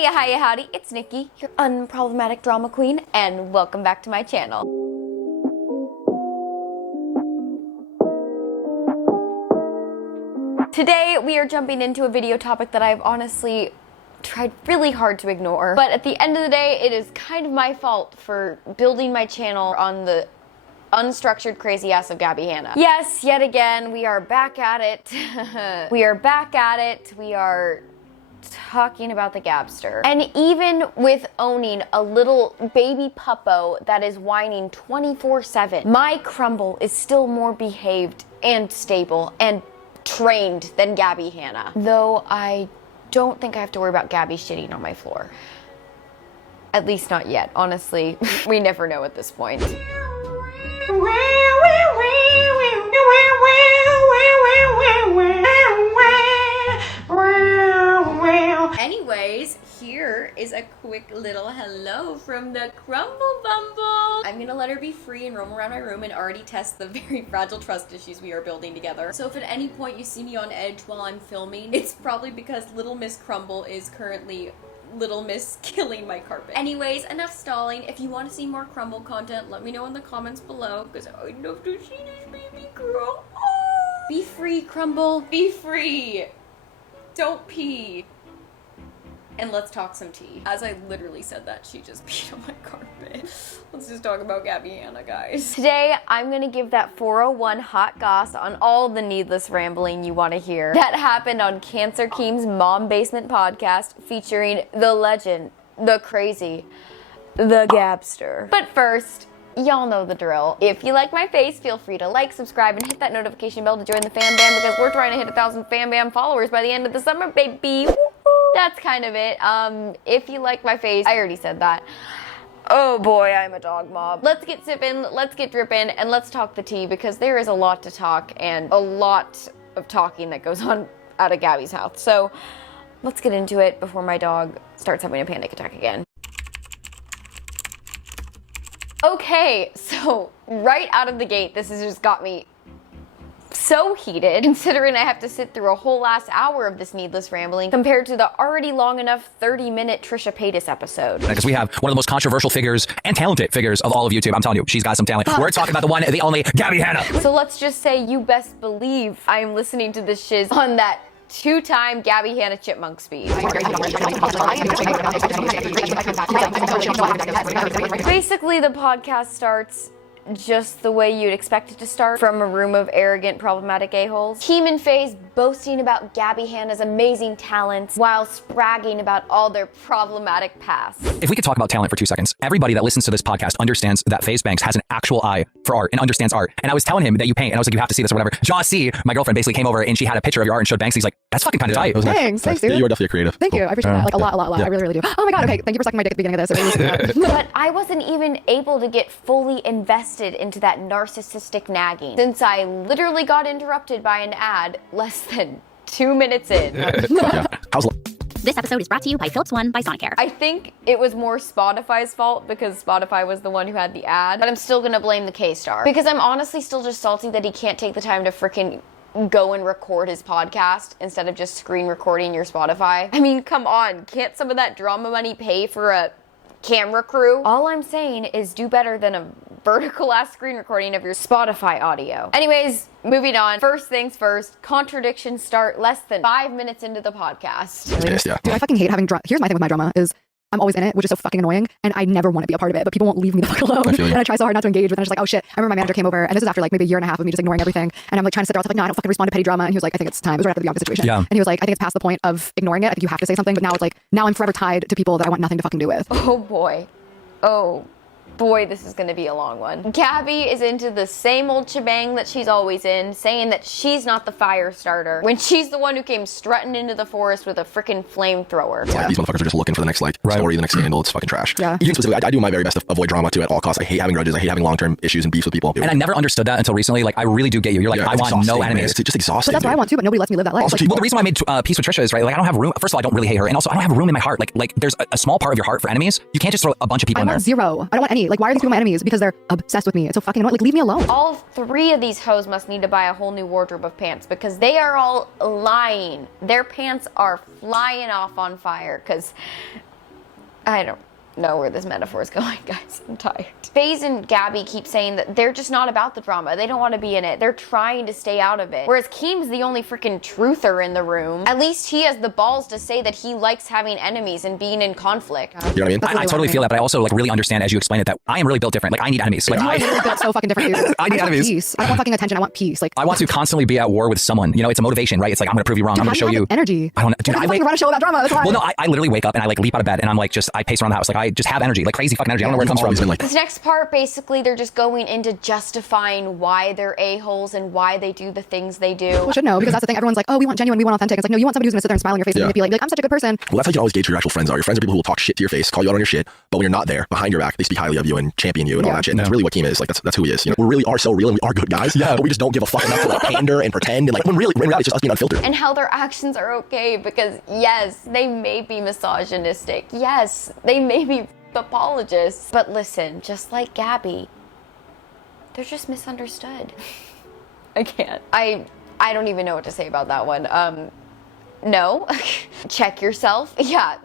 Hiya, hiya, howdy, it's Nikki, your unproblematic drama queen, and welcome back to my channel. Today, we are jumping into a video topic that I've honestly tried really hard to ignore, but at the end of the day, it is kind of my fault for building my channel on the unstructured crazy ass of Gabbie Hanna. Yes, yet again, we are back at it. We are back at it. We are talking about the Gabster. And even with owning a little baby puppo that is whining 24/7, my Crumble is still more behaved and stable and trained than Gabbie Hanna. Though I don't think I have to worry about Gabbie shitting on my floor. At least not yet. Honestly, we never know at this point. Anyways, here is a quick little hello from the Crumble Bumble. I'm gonna let her be free and roam around my room and already test the very fragile trust issues we are building together. So if at any point you see me on edge while I'm filming, it's probably because Little Miss Crumble is currently Little Miss killing my carpet. Anyways, enough stalling. If you want to see more Crumble content, let me know in the comments below, because I'd love to see this baby girl. Oh! Be free, Crumble. Be free. Don't pee. And let's talk some tea. As I literally said that, she just peed on my carpet. Let's just talk about Gabbie Hanna, guys. Today, I'm gonna give that 401 hot goss on all the needless rambling you wanna hear. That happened on Cancer Keem's Mom Basement podcast, featuring the legend, the crazy, the Gabster. But first, y'all know the drill. If you like my face, feel free to like, subscribe, and hit that notification bell to join the fam bam, because we're trying to hit 1,000 fam bam followers by the end of the summer, baby. That's kind of it. If you like my face, I already said that. Oh boy, I'm a dog mob. Let's get sipping, let's get dripping, and let's talk the tea, because there is a lot to talk and a lot of talking that goes on out of Gabbie's mouth. So let's get into it before my dog starts having a panic attack again. Okay, so right out of the gate, this has just got me so heated, considering I have to sit through a whole last hour of this needless rambling compared to the already long enough 30-minute Trisha Paytas episode. Because we have one of the most controversial figures and talented figures of all of YouTube. I'm telling you, she's got some talent. We're talking about the one, the only, Gabbie Hanna. So let's just say you best believe I am listening to this shiz on that two-time Gabbie Hanna chipmunk speed. Basically, the podcast starts just the way you'd expect it to start, from a room of arrogant, problematic a-holes. Keem and Faye's boasting about Gabbie Hanna's amazing talents whilst bragging about all their problematic pasts. If we could talk about talent for 2 seconds, everybody that listens to this podcast understands that FaZe Banks has an actual eye for art and understands art. And I was telling him that you paint, and I was like, you have to see this or whatever. Jossie, my girlfriend, basically came over and she had a picture of your art and showed Banks. He's like, that's fucking kind of tight. Thanks, dude. You are definitely a creative. Thank you. I appreciate that. Like a lot. Yeah. I really do. Oh my god, okay. Thank you for sucking my dick at the beginning of this. It really But I wasn't even able to get fully invested into that narcissistic nagging, since I literally got interrupted by an ad less than 2 minutes in. This episode is brought to you by Philips One by Sonicare. I think it was more Spotify's fault, because Spotify was the one who had the ad, but I'm still gonna blame the K-Star, because I'm honestly still just salty that he can't take the time to frickin' go and record his podcast instead of just screen recording your Spotify. I mean, come on, can't some of that drama money pay for a camera crew? All I'm saying is do better than a vertical ass screen recording of your Spotify audio. Anyways, moving on. First things first, contradictions start less than 5 minutes into the podcast. Pissed, yeah. Dude, I fucking hate having drama. Here's my thing with my drama is I'm always in it, which is so fucking annoying, and I never want to be a part of it, but people won't leave me the fuck alone. And I try so hard not to engage with it, and I'm just like, oh shit. I remember my manager came over, and this is after like maybe a year and a half of me just ignoring everything, and I'm like trying to sit there, I was like, no, I don't fucking respond to petty drama, and he was like, I think it's time. It was right after the Bianca situation. Yeah. And he was like, I think it's past the point of ignoring it. I think you have to say something, but now it's like, now I'm forever tied to people that I want nothing to fucking do with. Oh boy. Oh boy, this is gonna be a long one. Gabbie is into the same old shebang that she's always in, saying that she's not the fire starter, when she's the one who came strutting into the forest with a freaking flamethrower. Yeah, these motherfuckers are just looking for the next story, the next scandal. It's fucking trash. Yeah. Even specifically, I do my very best to avoid drama too at all costs. I hate having grudges. I hate having long-term issues and beefs with people. And I never understood that until recently. Like, I really do get you. You're like, I want no enemies. It's just exhausting. But that's what I want too, but nobody lets me live that life. Also, Like, Well, the reason why I made peace with Trisha is, right, like, I don't have room. First of all, I don't really hate her, and also I don't have room in my heart. Like there's a small part of your heart for enemies. You can't just throw a bunch of people I in there. want zero. I don't want any. Like, why are these people my enemies? Because they're obsessed with me. It's so fucking annoying. Like, leave me alone. All 3 of these hoes must need to buy a whole new wardrobe of pants, because they are all lying. Their pants are flying off on fire, because I don't know where this metaphor is going, guys. I'm tired. FaZe and Gabbie keep saying that they're just not about the drama. They don't want to be in it. They're trying to stay out of it. Whereas Keem's the only freaking truther in the room. At least he has the balls to say that he likes having enemies and being in conflict. You know what I mean? I totally feel that, but I also like really understand as you explain it that I am really built different. Like I need enemies. Like I really built so fucking different, dude. I need want enemies. Peace. I don't want fucking attention. I want peace. Like I want to constantly be at war with someone. You know, it's a motivation, right? It's like I'm gonna prove you wrong. I'm gonna show you energy. I don't. Dude, I run a show about drama. That's why. Well, no, I literally wake up and I like leap out of bed and I'm like I pace around the house. Like I just have energy, like crazy fucking energy. I don't know where it comes from. Like This next part, basically, they're just going into justifying why they're a-holes and why they do the things they do. People should know, because that's the thing. Everyone's like, oh, we want genuine, we want authentic. It's like, no, you want somebody who's gonna sit there and smile in your face and manipulate. Like, I'm such a good person. Well, that's how you can always gauge who your actual friends are. Your friends are people who will talk shit to your face, call you out on your shit, but when you're not there, behind your back, they speak highly of you and champion you and all that shit. And that's really what Keem is. Like that's who he is. You know, we really are so real and we are good guys. Yeah. But we just don't give a fuck enough to like pander and pretend and like when reality it's just us being unfiltered. And how their actions are okay because yes, they may be misogynistic. Yes, they may be apologists. But listen, just like Gabbie, they're just misunderstood. I can't. I don't even know what to say about that one. No. Check yourself. Yeah,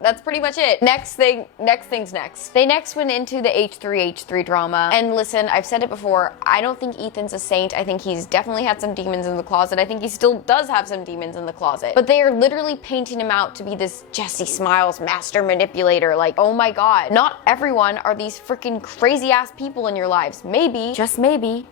that's pretty much it. Next thing's next. They next went into the H3 drama. And listen, I've said it before, I don't think Ethan's a saint. I think he's definitely had some demons in the closet. I think he still does have some demons in the closet. But they are literally painting him out to be this Jesse Smiles master manipulator. Like, oh my god. Not everyone are these freaking crazy ass people in your lives. Maybe, just maybe,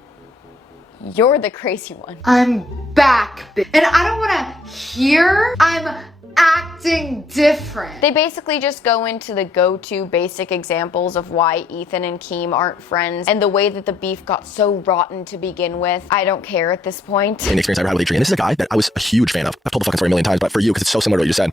you're the crazy one. I'm back, and I don't want to hear I'm acting different. They basically just go into the go-to basic examples of why Ethan and Keem aren't friends and the way that the beef got so rotten to begin with. I don't care at this point. An experience I ever had with Adrian. This is a guy that I was a huge fan of. I've told the fucking story a million times, but for you, because it's so similar to what you just said,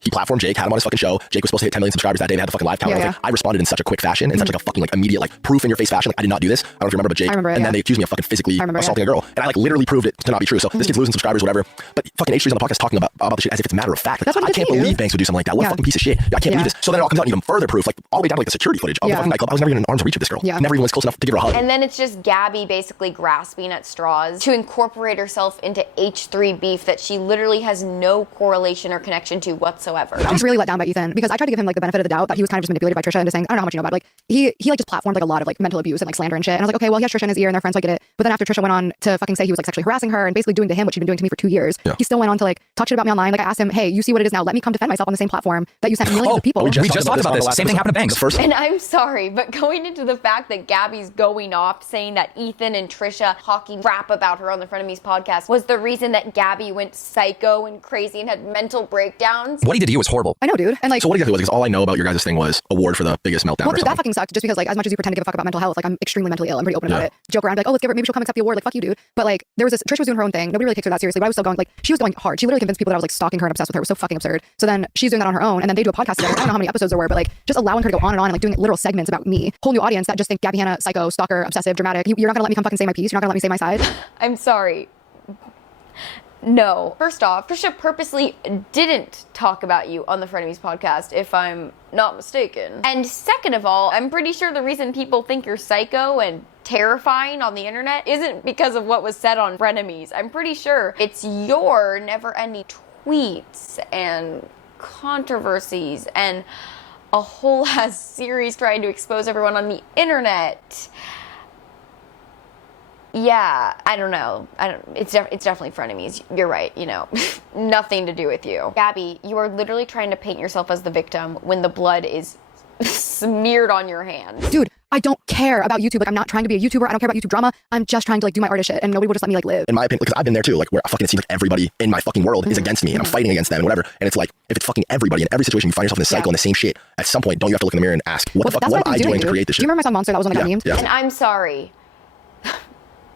he platformed Jake, had him on his fucking show. Jake was supposed to hit 10 million subscribers that day. They had the fucking live count. I responded in such a quick fashion, in such like a fucking like immediate like proof in your face fashion. Like I did not do this. I don't know if you remember, but Jake. Remember it, and then they accused me of fucking physically assaulting a girl, and I like literally proved it to not be true. So this kid's losing subscribers, whatever. But fucking H3's on the podcast talking about the shit as if it's a matter of fact. Like, I can't believe Banks would do something like that. What a fucking piece of shit. I can't believe this. So then it all comes out in even further proof, like all the way down to like the security footage of the fucking nightclub. I was never even in arm's reach of this girl. Never even was close enough to give her a hug. And then it's just Gabbie basically grasping at straws to incorporate herself into H3 beef that she literally has no correlation or connection to whatsoever. I was really let down by Ethan because I tried to give him like the benefit of the doubt that he was kind of just manipulated by Trisha into saying, I don't know how much you know about it. Like he like just platformed like a lot of like mental abuse and like slander and shit. And I was like, okay, well he has Trisha in his ear and they're friends, so I get it. But then after Trisha went on to fucking say he was like sexually harassing her and basically doing to him what she'd been doing to me for 2 years, he still went on to like talk shit about me online. Like I asked him, hey, you see what it is now? Let me come defend myself on the same platform that you sent millions of people. We just talked about this. Same thing happened to Banks. And I'm sorry, but going into the fact that Gabbie's going off saying that Ethan and Trisha talking crap about her on the Frenemies podcast was the reason that Gabbie went psycho and crazy and had mental breakdowns. What he did to you was horrible. I know, dude. And like, so what exactly was? Because all I know about your guys' thing was award for the biggest meltdown. Well, dude, that fucking sucked. Just because like as much as you pretend to give a fuck about mental health, like I'm extremely mentally ill. I'm pretty open about it. Joke around, like, oh, let's give her. Maybe she'll come accept the award. Like, fuck you, dude. But like, there was this. Trish was doing her own thing. Nobody really takes her that seriously. But I was still going. Like, she was going hard. She literally convinced people that I was like stalking her and obsessed with her. It was so fucking absurd. So then she's doing that on her own, and then they do a podcast together. I don't know how many episodes there were, but like just allowing her to go on and like doing literal segments about me. Whole new audience that just think Gabbie Hanna, psycho, stalker, obsessive, dramatic. You're not gonna let me come fucking say my piece. You're not gonna let me say my side. I'm sorry. No. First off, Trisha purposely didn't talk about you on the Frenemies podcast, if I'm not mistaken. And second of all, I'm pretty sure the reason people think you're psycho and terrifying on the internet isn't because of what was said on Frenemies. I'm pretty sure it's your never-ending tweets and controversies and a whole ass series trying to expose everyone on the internet. Yeah, I don't know. It's definitely frenemies. You're right, you know. Nothing to do with you. Gabbie, you are literally trying to paint yourself as the victim when the blood is smeared on your hands. Dude, I don't care about YouTube. Like, I'm not trying to be a YouTuber. I don't care about YouTube drama. I'm just trying to like do my artist shit, and nobody will just let me like live. In my opinion, because I've been there too, like where I fucking see like everybody in my fucking world is against me and I'm fighting against them and whatever. And it's like, if it's fucking everybody in every situation, you find yourself in the cycle and the same shit, at some point, don't you have to look in the mirror and ask, what the fuck, what am I doing to create this shit? Do you remember my song Monster that was on the memes? And I'm sorry.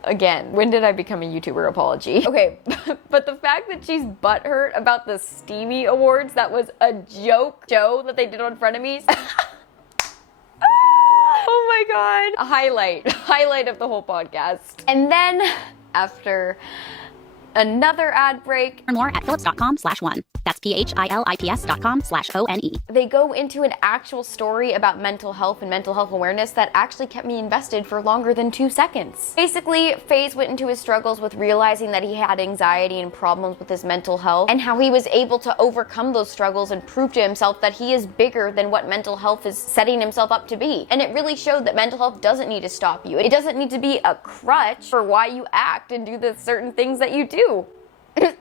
Again, when did I become a YouTuber apology? Okay, but the fact that she's butthurt about the Steamy Awards, that was a joke show that they did on Frenemies. Oh my god. A highlight of the whole podcast. And then, after another ad break. For more at phillips.com/one. That's PHILIPS.com/ONE. They go into an actual story about mental health and mental health awareness that actually kept me invested for longer than 2 seconds. Basically, FaZe went into his struggles with realizing that he had anxiety and problems with his mental health, and how he was able to overcome those struggles and prove to himself that he is bigger than what mental health is setting himself up to be. And it really showed that mental health doesn't need to stop you. It doesn't need to be a crutch for why you act and do the certain things that you do.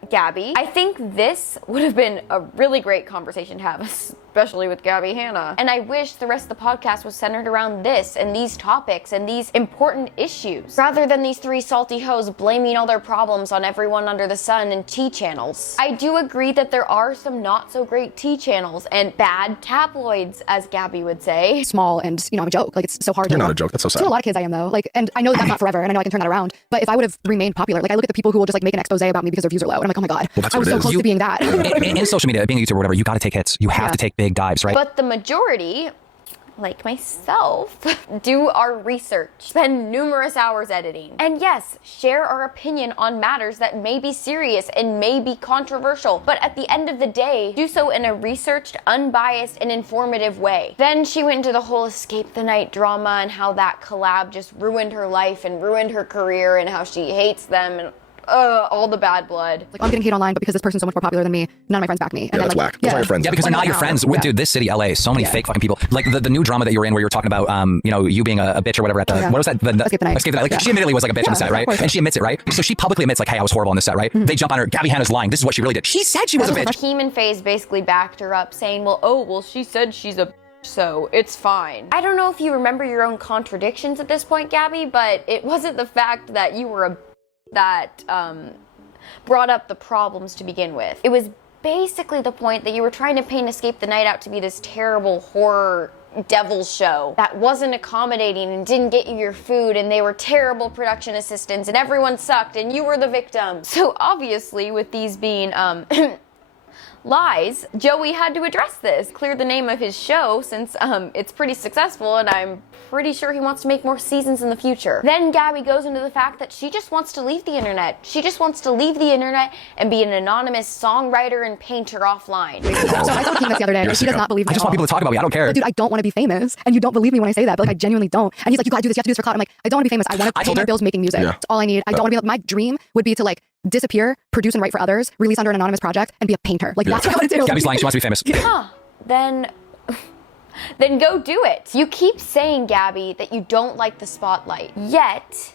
Gabbie, I think this would have been a really great conversation to have, especially with Gabbie Hanna. And I wish the rest of the podcast was centered around this and these topics and these important issues, rather than these three salty hoes blaming all their problems on everyone under the sun and T channels. I do agree that there are some not so great T channels and bad tabloids, as Gabbie would say. Small and, I'm a joke. Like, it's so hard. You're not a joke. That's so sad. To a lot of kids I am, though. Like, and I know that's not forever, and I know I can turn that around. But if I would have remained popular, like, I look at the people who will just, like, make an expose about me because their views are low, and I'm like, oh my God, I was so close to being that. In social media, being a YouTuber or whatever, you got to take hits. You have to take big dives, right? But the majority, like myself, do our research, spend numerous hours editing, and yes, share our opinion on matters that may be serious and may be controversial, but at the end of the day, do so in a researched, unbiased, and informative way. Then she went into the whole Escape the Night drama and how that collab just ruined her life and ruined her career and how she hates them and all the bad blood. Like, I'm getting hate online, but because this person's so much more popular than me, none of my friends back me. And yeah, that's whack. Those are your friends. Yeah, because they're not your friends. Dude, this city, LA, so many fake fucking people. Like the new drama that you were in where you were talking about, you being a bitch or whatever at the, what was that? Escape the Night. Escape the Night. Like, she admittedly was like a bitch on the set, right? And she admits it, right? So she publicly admits, like, hey, I was horrible on the set, right? They jump on her. Gabbie Hanna's lying. This is what she really did. She said she was a bitch. Keem and FaZe basically backed her up, saying, well, she said she's a so it's fine. I don't know if you remember your own contradictions at this point, Gabbie, but it wasn't the fact that you were that brought up the problems to begin with. It was basically the point that you were trying to paint Escape the Night out to be this terrible horror devil show that wasn't accommodating and didn't get you your food, and they were terrible production assistants and everyone sucked and you were the victim. So obviously, with these being lies, Joey had to address this, clear the name of his show since it's pretty successful, and I'm pretty sure he wants to make more seasons in the future. Then Gabbie goes into the fact that she just wants to leave the internet. She just wants to leave the internet and be an anonymous songwriter and painter offline. So I told Keem this the other day, and he does not believe me. I just want people to talk about me. I don't care. But dude, I don't want to be famous, and you don't believe me when I say that, but like, I genuinely don't. And he's like, you gotta do this, you have to do this for clout. I'm like, I don't want to be famous. I want to pay my bills making music. That's all I need. I don't want to be like, my dream would be to like disappear, produce and write for others, release under an anonymous project, and be a painter. Like, that's what I want to do. Gabbie's lying. She wants to be famous. Then go do it. You keep saying, Gabbie, that you don't like the spotlight, yet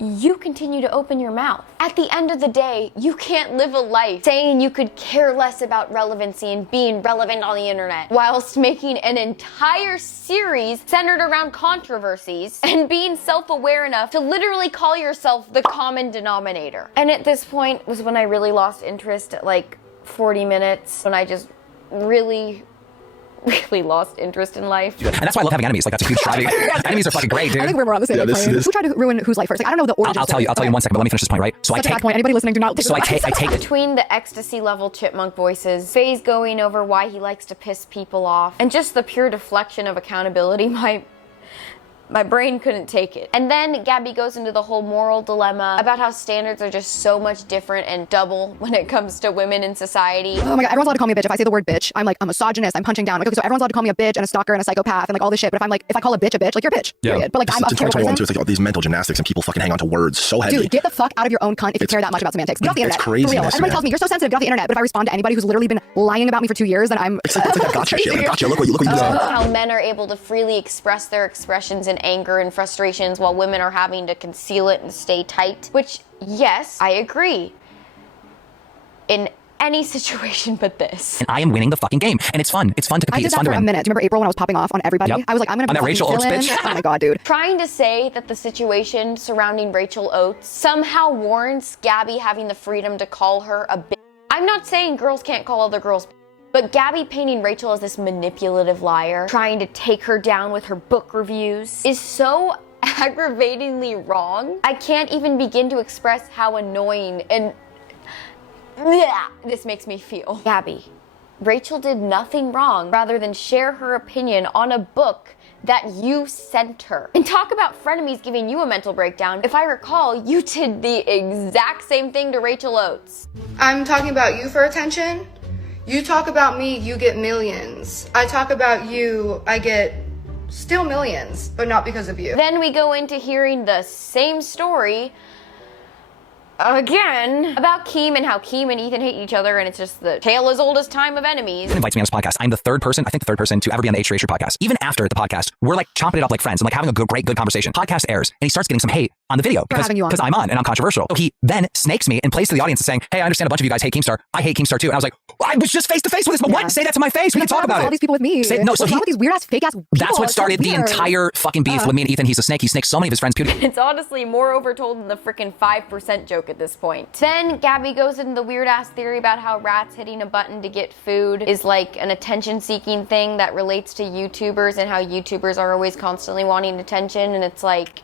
you continue to open your mouth. At the end of the day, you can't live a life saying you could care less about relevancy and being relevant on the internet, whilst making an entire series centered around controversies and being self-aware enough to literally call yourself the common denominator. And at this point was when I really lost interest at like 40 minutes, when I just really lost interest in life. And that's why I love having enemies. Like, that's a huge driving. Enemies are fucking great, dude. I think we're on the same plane. Who tried to ruin whose life first? Like, I don't know the origin. I'll tell you in 1 second, but let me finish this point, right? So Such a bad point. Anybody listening, do not. So I take it. Between the ecstasy level chipmunk voices, FaZe going over why he likes to piss people off, and just the pure deflection of accountability, my brain couldn't take it. And then Gabbie goes into the whole moral dilemma about how standards are just so much different and double when it comes to women in society. Oh my God, everyone's allowed to call me a bitch. If I say the word bitch, I'm like a misogynist, I'm punching down. Like, okay, so everyone's allowed to call me a bitch and a stalker and a psychopath and like all this shit. But if I call a bitch, like, you're a bitch. Yeah. Period. But like, I'm a terrible 2021 person. too. It's like all these mental gymnastics and people fucking hang on to words so heavy. Dude, get the fuck out of your own cunt if you care that much about semantics. Get off the internet. It's craziness, For real. Everybody man. tells me you're so sensitive, get off the internet. But if I respond to anybody who's literally been lying about me for 2 years, then I'm It's like that gotcha shit. Like, gotcha. Look what you did. How men are able to freely express their expressions in anger and frustrations while women are having to conceal it and stay tight. Which, yes, I agree. In any situation but this. And I am winning the fucking game. And it's fun. It's fun to compete. I did It's fun that to for a win. minute. Do you remember April when I was popping off on everybody? Yep. I was like, I'm gonna be On that fucking Rachel Oates villain. bitch? Oh my God, dude. Trying to say that the situation surrounding Rachel Oates somehow warrants Gabbie having the freedom to call her a bitch. I'm not saying girls can't call other girls, but Gabbie painting Rachel as this manipulative liar, trying to take her down with her book reviews, is so aggravatingly wrong. I can't even begin to express how annoying and this makes me feel. Gabbie, Rachel did nothing wrong rather than share her opinion on a book that you sent her. And talk about frenemies giving you a mental breakdown. If I recall, you did the exact same thing to Rachel Oates. I'm talking about you for attention. You talk about me, you get millions. I talk about you, I get still millions, but not because of you. Then we go into hearing the same story again about Keem and how Keem and Ethan hate each other, and it's just the tale as old as time of enemies. Ethan invites me on his podcast. I'm the third person to ever be on the H Ratio podcast. Even after the podcast, we're like chomping it up like friends and like having a great conversation. Podcast airs, and he starts getting some hate on the video because I'm on and I'm controversial. So he then snakes me and plays to the audience saying, hey, I understand a bunch of you guys hate Keemstar. I hate Keemstar too. And I was like, I was just face to face with this, but what? Say that to my face. We can talk about it. All these people with me. So what's wrong with these weird ass, fake ass people? That's what started the entire fucking beef with me and Ethan. He's a snake. He snakes so many of his friends. It's honestly more overtold than the freaking 5% joke at this point. Then Gabbie goes into the weird ass theory about how rats hitting a button to get food is like an attention seeking thing that relates to YouTubers and how YouTubers are always constantly wanting attention, and it's like,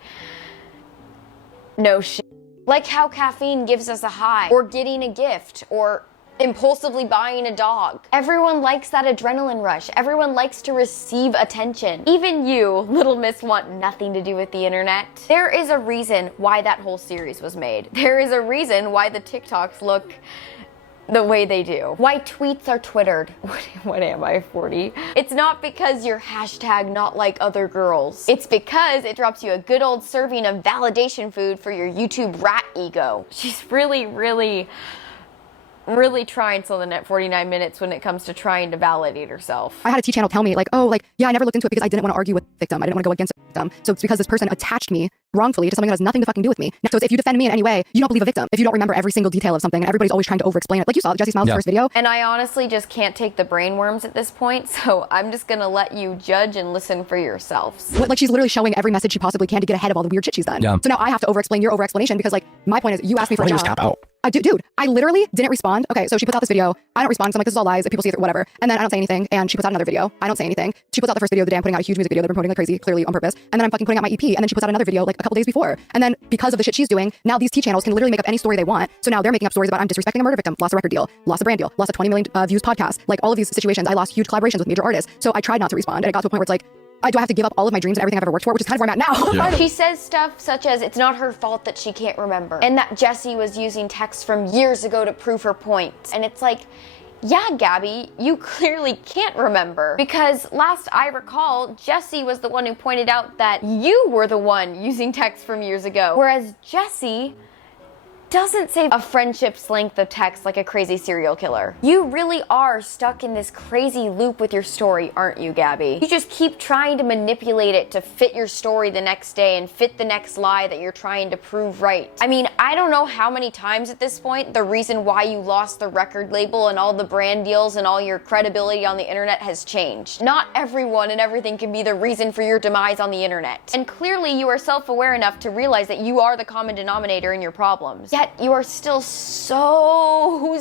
no shit. Like how caffeine gives us a high, or getting a gift, or impulsively buying a dog. Everyone likes that adrenaline rush. Everyone likes to receive attention. Even you, little miss, want nothing to do with the internet. There is a reason why that whole series was made. There is a reason why the TikToks look the way they do. Why tweets are twittered. What am I, 40? It's not because you're hashtag not like other girls. It's because it drops you a good old serving of validation food for your YouTube rat ego. She's really trying till the net 49 minutes when it comes to trying to validate herself. I had a T channel tell me like, oh, like, yeah, I never looked into it because I didn't want to argue with the victim. I didn't want to go against the victim. So it's because this person attached me wrongfully to something that has nothing to fucking do with me. So if you defend me in any way, you don't believe a victim. If you don't remember every single detail of something and everybody's always trying to over-explain it. Like you saw Jesse Smiles' first video. And I honestly just can't take the brainworms at this point, so I'm just gonna let you judge and listen for yourselves. Like she's literally showing every message she possibly can to get ahead of all the weird shit she's done. Yeah. So now I have to over-explain your over-explanation because like my point is you asked me for a job. Just tap out. Dude, I literally didn't respond. Okay, so she puts out this video. I don't respond. So I'm like, this is all lies. If people see it, whatever. And then I don't say anything. And she puts out another video. I don't say anything. She puts out the first video of the day I'm putting out a huge music video. They've been promoting like crazy, clearly on purpose. And then I'm fucking putting out my EP. And then she puts out another video like a couple days before. And then because of the shit she's doing, now these T channels can literally make up any story they want. So now they're making up stories about I'm disrespecting a murder victim, lost a record deal, lost a brand deal, lost a 20 million views podcast. Like all of these situations, I lost huge collaborations with major artists. So I tried not to respond. And it got to a point where it's like, do I have to give up all of my dreams and everything I've ever worked for, which is kind of where I'm at now. Yeah. She says stuff such as it's not her fault that she can't remember, and that Jesse was using texts from years ago to prove her point. And it's like, yeah, Gabbie, you clearly can't remember. Because last I recall, Jesse was the one who pointed out that you were the one using texts from years ago. Whereas Jesse doesn't say a friendship's length of text like a crazy serial killer. You really are stuck in this crazy loop with your story, aren't you, Gabbie? You just keep trying to manipulate it to fit your story the next day and fit the next lie that you're trying to prove right. I mean, I don't know how many times at this point the reason why you lost the record label and all the brand deals and all your credibility on the internet has changed. Not everyone and everything can be the reason for your demise on the internet. And clearly you are self-aware enough to realize that you are the common denominator in your problems. Yet you are still so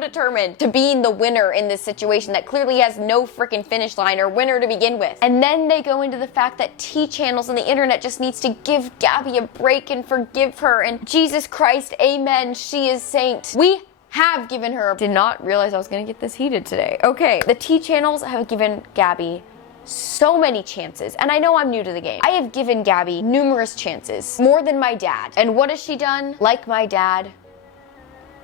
determined to being the winner in this situation that clearly has no freaking finish line or winner to begin with. And then they go into the fact that T channels and the internet just needs to give Gabbie a break and forgive her, and Jesus Christ, amen, she is saint. We have given her. Did not realize I was gonna get this heated today. Okay, the T channels have given Gabbie so many chances, and I know I'm new to the game. I have given Gabbie numerous chances, more than my dad. And what has she done? Like my dad,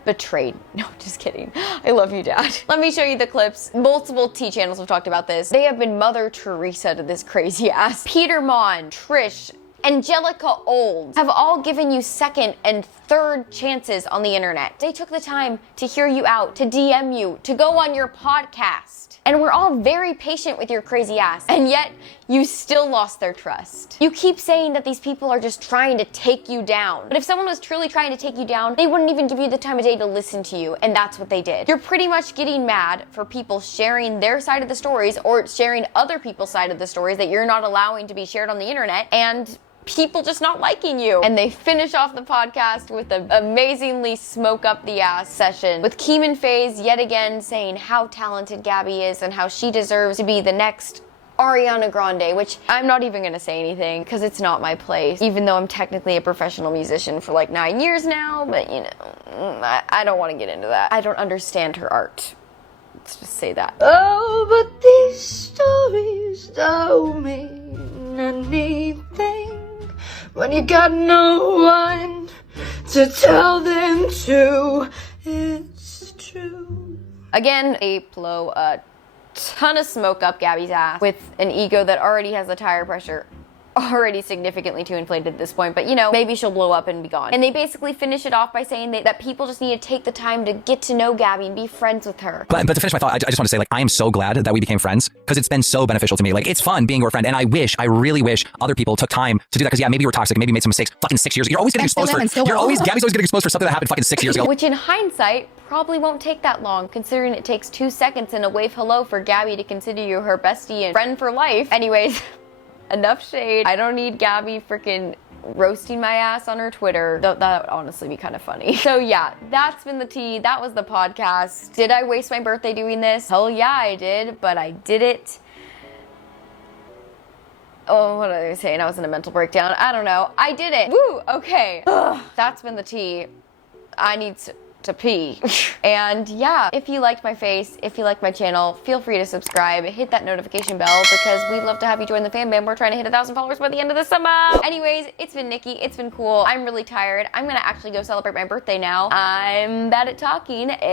betrayed. No, just kidding. I love you, Dad. Let me show you the clips. Multiple T channels have talked about this. They have been Mother Teresa to this crazy ass. Peter Mon, Trish, Angelica Old have all given you second and third chances on the internet. They took the time to hear you out, to DM you, to go on your podcast. And we're all very patient with your crazy ass, and yet you still lost their trust. You keep saying that these people are just trying to take you down. But if someone was truly trying to take you down, they wouldn't even give you the time of day to listen to you, and that's what they did. You're pretty much getting mad for people sharing their side of the stories or sharing other people's side of the stories that you're not allowing to be shared on the internet, and people just not liking you. And they finish off the podcast with an amazingly smoke up the ass session with Keem and FaZe yet again saying how talented Gabbie is and how she deserves to be the next Ariana Grande, which I'm not even gonna say anything because it's not my place, even though I'm technically a professional musician for like 9 years now, but you know, I don't want to get into that. I don't understand her art. Let's just say that. Oh, but these stories don't mean anything when you got no one to tell them to. It's true. Again, they blow a ton of smoke up Gabbie's ass with an ego that already has the tire pressure already significantly too inflated at this point, but you know, maybe she'll blow up and be gone. And they basically finish it off by saying that people just need to take the time to get to know Gabbie and be friends with her. But to finish my thought, I just want to say, like, I am so glad that we became friends because it's been so beneficial to me. Like, it's fun being your friend, and I really wish other people took time to do that because, yeah, maybe you were toxic, maybe you made some mistakes. Fucking 6 years. You're always getting exposed for Gabbie's always getting exposed for something that happened fucking 6 years ago. Which in hindsight, probably won't take that long, considering it takes 2 seconds and a wave hello for Gabbie to consider you her bestie and friend for life. Anyways, enough shade. I don't need Gabbie freaking roasting my ass on her Twitter. That would honestly be kind of funny. So yeah, that's been the tea. That was the podcast. Did I waste my birthday doing this? Hell yeah, I did, but I did it. Oh, what was I saying? I was in a mental breakdown. I don't know. I did it. Woo, okay. Ugh, that's been the tea. I need to pee. And yeah, if you liked my face, if you liked my channel, feel free to subscribe, hit that notification bell because we'd love to have you join the fan band. We're trying to hit 1,000 followers by the end of the summer. Anyways, it's been Nikki. It's been cool. I'm really tired. I'm gonna actually go celebrate my birthday now. I'm bad at talking and